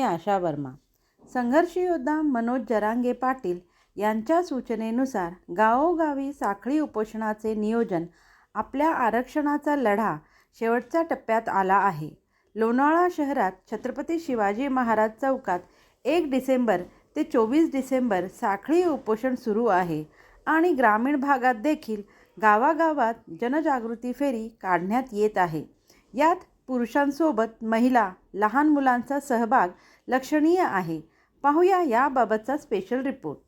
मी आशा वर्मा. संघर्ष योद्धा मनोज जरांगे पाटील यांच्या सूचनेनुसार गावोगावी साखळी उपोषणाचे नियोजन आपल्या आरक्षणाचा लढा शेवटच्या टप्प्यात आला आहे. लोणावळा शहरात छत्रपती शिवाजी महाराज चौकात एक डिसेंबर ते चोवीस डिसेंबर साखळी उपोषण सुरू आहे आणि ग्रामीण भागात देखील गावागावात जनजागृती फेरी काढण्यात येत आहे. यात पुरुषांसोबत महिला लहान मुलांचा सहभाग लक्षणीय आहे. पाहूया याबाबतचा स्पेशल रिपोर्ट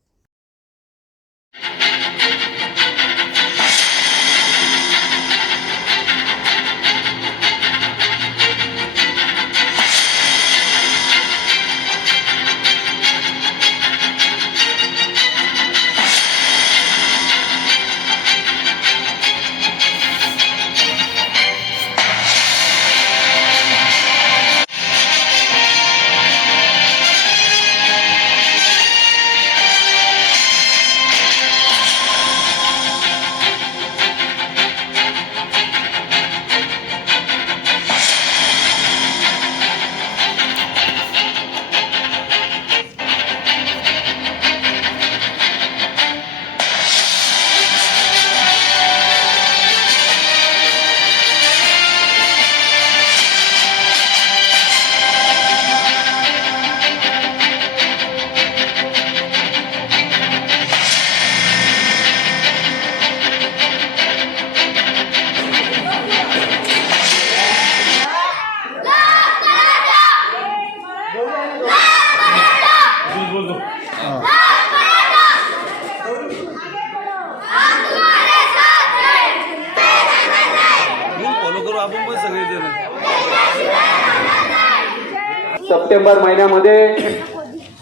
सप्टेंबर महिन्यामध्ये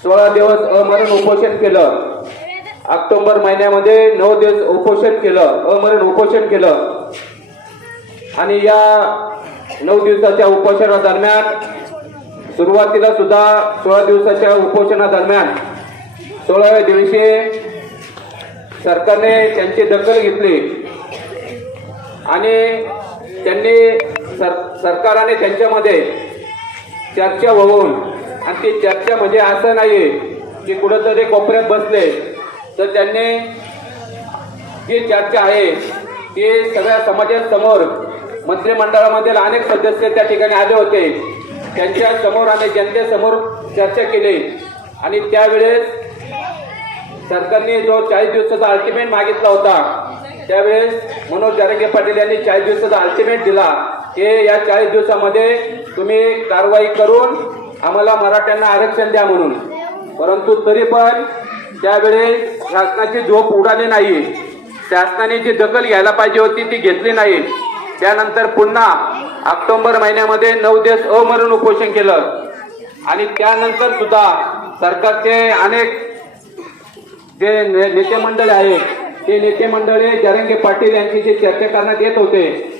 सोळा दिवस अमरण उपोषण केलं. ऑक्टोबर महिन्यामध्ये नऊ दिवस उपोषण केलं. अमरण उपोषण केलं. आणि या नऊ दिवसाच्या उपोषणादरम्यान सुरुवातीला सुद्धा सोळा दिवसाच्या उपोषणादरम्यान सोळाव्या दिवशी सरकारने त्यांची दखल घेतली. आणि त्यांनी सर सरकाराने त्यांच्यामध्ये चर्चा होऊन आणि ती चर्चा म्हणजे असं नाही की कुठंतरी कोपऱ्यात बसले तर त्यांनी जी चर्चा आहे ती सगळ्या समाजासमोर मंत्रिमंडळामधील अनेक सदस्य त्या ठिकाणी आले होते. त्यांच्यासमोर आणि जनतेसमोर चर्चा केली. आणि त्यावेळेस सरकारने जो चाळीस दिवसाचा अल्टिमेट मागितला होता त्यावेळेस मनोज जारंगे पाटील यांनी चाळीस दिवसाचा अल्टिमेट दिला. हे या चाळीस दिवसामध्ये तुम्ही कारवाई करून आम्हाला मराठ्यांना आरक्षण द्या म्हणून. परंतु तरी पण त्यावेळेस शासनाची झोप उडाली नाही. शासनाने जी दखल घ्यायला पाहिजे होती ती घेतली नाही. त्यानंतर पुन्हा ऑक्टोंबर महिन्यामध्ये नऊ दिवस अमरण उपोषण केलं. आणि त्यानंतर सुद्धा सरकारचे अनेक जे ने- नेते मंडळ आहे ते नेते मंडळी जरंगे पाटील यांच्याशी चर्चा करण्यात येत होते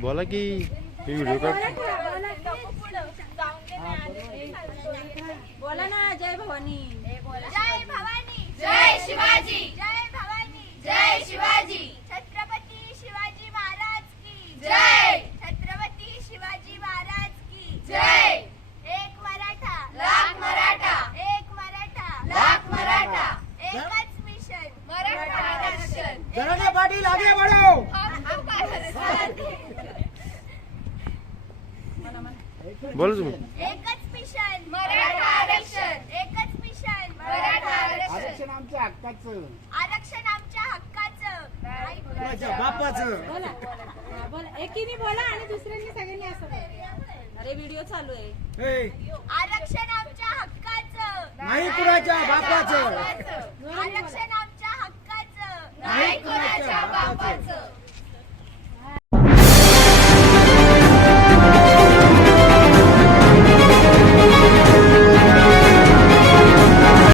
बोला की मी व्हिडिओ काढ. बोला ना जय भवानी. जय भवानी. जय शिवाजी. जय बोल तुम्ही एकच मिशन मराठा आरक्षण. एकच मिशन मराठा आरक्षण. आमच्या हक्काचं. आरक्षण आमच्या हक्काचं. बापाच. बोला. एकीने बोला आणि दुसऱ्यांनी सगळ्यांनी असं अरे व्हिडिओ चालू आहे. आरक्षण आमच्या हक्काचं. नाही कुणाच्या बापाचं. आरक्षण आमच्या हक्काचं. नाही कुणाच्या बापाचं.